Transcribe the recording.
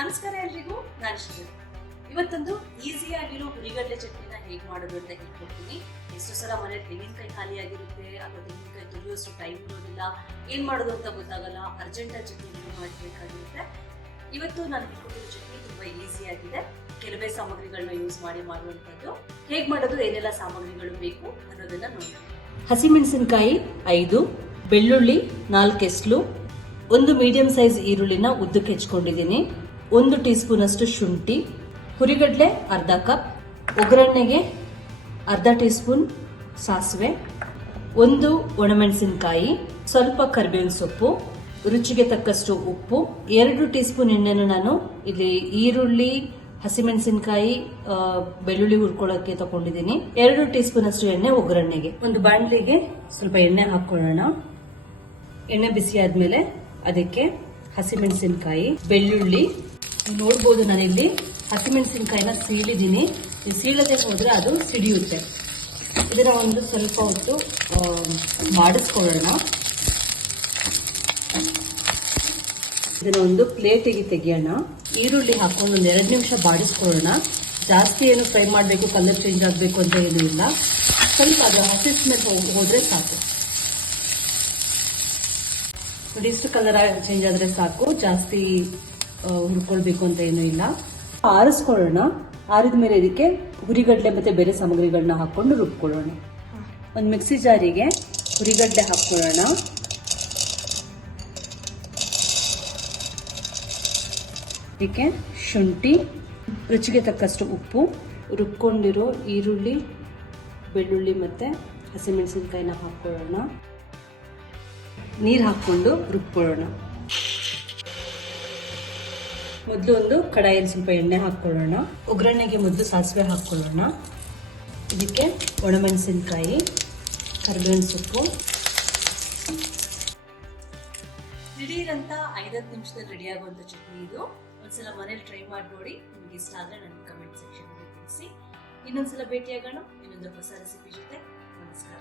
ನಮಸ್ಕಾರ ಎಲ್ರಿಗೂ, ನಾನು ಶ್ರೀ. ಇವತ್ತೊಂದು ಈಸಿಯಾಗಿರೋ ಹುರಿಗಡಲೆ ಚಟ್ನಿನ ಹೇಗೆ ಮಾಡೋದು ಅಂತ ಹೇಳ್ಕೊಡ್ತೀನಿ. ಎಷ್ಟು ಸಲ ಮನೇಲಿ ತೆಂಗಿನಕಾಯಿ ಖಾಲಿ ಆಗಿರುತ್ತೆ ಅಥವಾ ತೆಂಗಿನಕಾಯಿ ತುರಿಯೋಷ್ಟು ಟೈಮ್ ಇರೋದಿಲ್ಲ, ಏನ್ ಮಾಡೋದು ಅಂತ ಗೊತ್ತಾಗಲ್ಲ, ಅರ್ಜೆಂಟಾಗಿ ಚಟ್ನಿ ಮಾಡಬೇಕಾಗಿರುತ್ತೆ. ಇವತ್ತು ನಾನು ಹೇಳ್ಕೊಟ್ಟಿರೋ ಚಟ್ನಿ ತುಂಬಾ ಈಸಿ ಆಗಿದೆ. ಕೆಲವೇ ಸಾಮಗ್ರಿಗಳನ್ನ ಯೂಸ್ ಮಾಡಿ ಮಾಡುವಂಥದ್ದು. ಹೇಗೆ ಮಾಡೋದು, ಏನೆಲ್ಲ ಸಾಮಗ್ರಿಗಳು ಬೇಕು ಅನ್ನೋದನ್ನ ನೋಡಿ. ಹಸಿಮೆಣಸಿನಕಾಯಿ 5, ಬೆಳ್ಳುಳ್ಳಿ 4 ಎಸ್ಲು, 1 ಮೀಡಿಯಂ ಸೈಜ್ ಈರುಳ್ಳಿನ ಉದ್ದಕ್ಕೆ ಹೆಚ್ಕೊಂಡಿದ್ದೀನಿ, 1 ಟೀ ಸ್ಪೂನ್ ಅಷ್ಟು ಶುಂಠಿ, ಹುರಿಗಡ್ಲೆ ಅರ್ಧ ಕಪ್, ಒಗ್ಗರಣೆಗೆ ಅರ್ಧ ಟೀ ಸ್ಪೂನ್ ಸಾಸಿವೆ, 1 ಒಣಮೆಣಸಿನಕಾಯಿ, ಸ್ವಲ್ಪ ಕರಿಬೇವಿನ ಸೊಪ್ಪು, ರುಚಿಗೆ ತಕ್ಕಷ್ಟು ಉಪ್ಪು, 2 ಟೀ ಸ್ಪೂನ್ ಎಣ್ಣೆನ ನಾನು ಇಲ್ಲಿ ಈರುಳ್ಳಿ, ಹಸಿಮೆಣಸಿನಕಾಯಿ, ಬೆಳ್ಳುಳ್ಳಿ ಹುರ್ಕೊಳ್ಳೋಕೆ ತಗೊಂಡಿದ್ದೀನಿ, 2 ಟೀ ಸ್ಪೂನ್ ಅಷ್ಟು ಎಣ್ಣೆ ಒಗ್ಗರಣೆಗೆ. ಒಂದು ಬಾಣಲಿಗೆ ಸ್ವಲ್ಪ ಎಣ್ಣೆ ಹಾಕೊಳ್ಳೋಣ. ಎಣ್ಣೆ ಬಿಸಿ ಆದ್ಮೇಲೆ ಅದಕ್ಕೆ ಹಸಿಮೆಣಸಿನಕಾಯಿ, ಬೆಳ್ಳುಳ್ಳಿ, ನೋಡ್ಬೋದು ನಾನಿಲ್ಲಿ ಹಸಿಮೆಣಸಿನಕಾಯಿನ ಸೀಳಿದ್ದೀನಿ. ಸೀಳದೆ ಹೋದ್ರೆ ಅದು ಸಿಡಿಯುತ್ತೆ. ಇದನ್ನ ಒಂದು ಸ್ವಲ್ಪ ಹೊತ್ತು ಮಾಡಿಸ್ಕೊಳ್ಳೋಣ. ಇದನ್ನ ಒಂದು ಪ್ಲೇಟಿಗೆ ತೆಗಿಯೋಣ. ಈರುಳ್ಳಿ ಹಾಕೊಂಡು ಒಂದು 2 ನಿಮಿಷ ಬಾಡಿಸ್ಕೊಳ್ಳೋಣ. ಜಾಸ್ತಿ ಏನು ಫ್ರೈ ಮಾಡಬೇಕು, ಕಲರ್ ಚೇಂಜ್ ಆಗಬೇಕು ಅಂತ ಏನೂ ಇಲ್ಲ. ಸ್ವಲ್ಪ ಅದು ಹಸಿ ಸ್ಮೆಲ್ ಹೋದ್ರೆ ಸಾಕು. ನೋಡಿ, ಇಷ್ಟು ಕಲರ್ ಚೇಂಜ್ ಆದ್ರೆ ಸಾಕು, ಜಾಸ್ತಿ ಹುರ್ಕೊಳ್ಬೇಕು ಅಂತ ಏನೂ ಇಲ್ಲ. ಆರಿಸ್ಕೊಳ್ಳೋಣ. ಆರಿದ ಮೇಲೆ ಇದಕ್ಕೆ ಹುರಿಗಡ್ಲೆ ಮತ್ತೆ ಬೇರೆ ಸಾಮಗ್ರಿಗಳನ್ನ ಹಾಕೊಂಡು ರುಬ್ಕೊಳ್ಳೋಣ. ಒಂದು ಮಿಕ್ಸಿ ಜಾರಿಗೆ ಹುರಿಗಡ್ಲೆ ಹಾಕೊಳ್ಳೋಣ. ಇದಕ್ಕೆ ಶುಂಠಿ, ರುಚಿಗೆ ತಕ್ಕಷ್ಟು ಉಪ್ಪು, ರುಬ್ಕೊಂಡಿರೋ ಈರುಳ್ಳಿ, ಬೆಳ್ಳುಳ್ಳಿ ಮತ್ತೆ ಹಸಿಮೆಣಸಿನಕಾಯಿನ ಹಾಕೊಳ್ಳೋಣ. ನೀರು ಹಾಕೊಂಡು ರುಬ್ಕೊಳ್ಳೋಣ. ಮೊದಲು ಒಂದು ಕಡಾಯಲ್ಲಿ ಸ್ವಲ್ಪ ಎಣ್ಣೆ ಹಾಕೊಳ್ಳೋಣ. ಒಗ್ಗರಣೆಗೆ ಮೊದಲು ಸಾಸಿವೆ ಹಾಕೊಳ್ಳೋಣ. ಇದಕ್ಕೆ ಒಣಮೆಣಸಿನಕಾಯಿ, ಕರಿಬೇವಿನ ಸೊಪ್ಪು. ದಿಢೀರಂತ 5-10 ನಿಮಿಷದಲ್ಲಿ ರೆಡಿ ಆಗುವಂಥ ಚಟ್ನಿ ಇದು. ಒಂದ್ಸಲ ಮನೇಲಿ ಟ್ರೈ ಮಾಡಿ ನೋಡಿ. ನಿಮಗೆ ಇಷ್ಟ ಆದರೆ ನನಗೆ ಕಮೆಂಟ್ ಸೆಕ್ಷನ್ ಅಲ್ಲಿ ತಿಳಿಸಿ. ಇನ್ನೊಂದ್ಸಲ ಭೇಟಿಯಾಗೋಣ ಇನ್ನೊಂದು ಹೊಸ ರೆಸಿಪಿ ಜೊತೆ. ನಮಸ್ಕಾರ.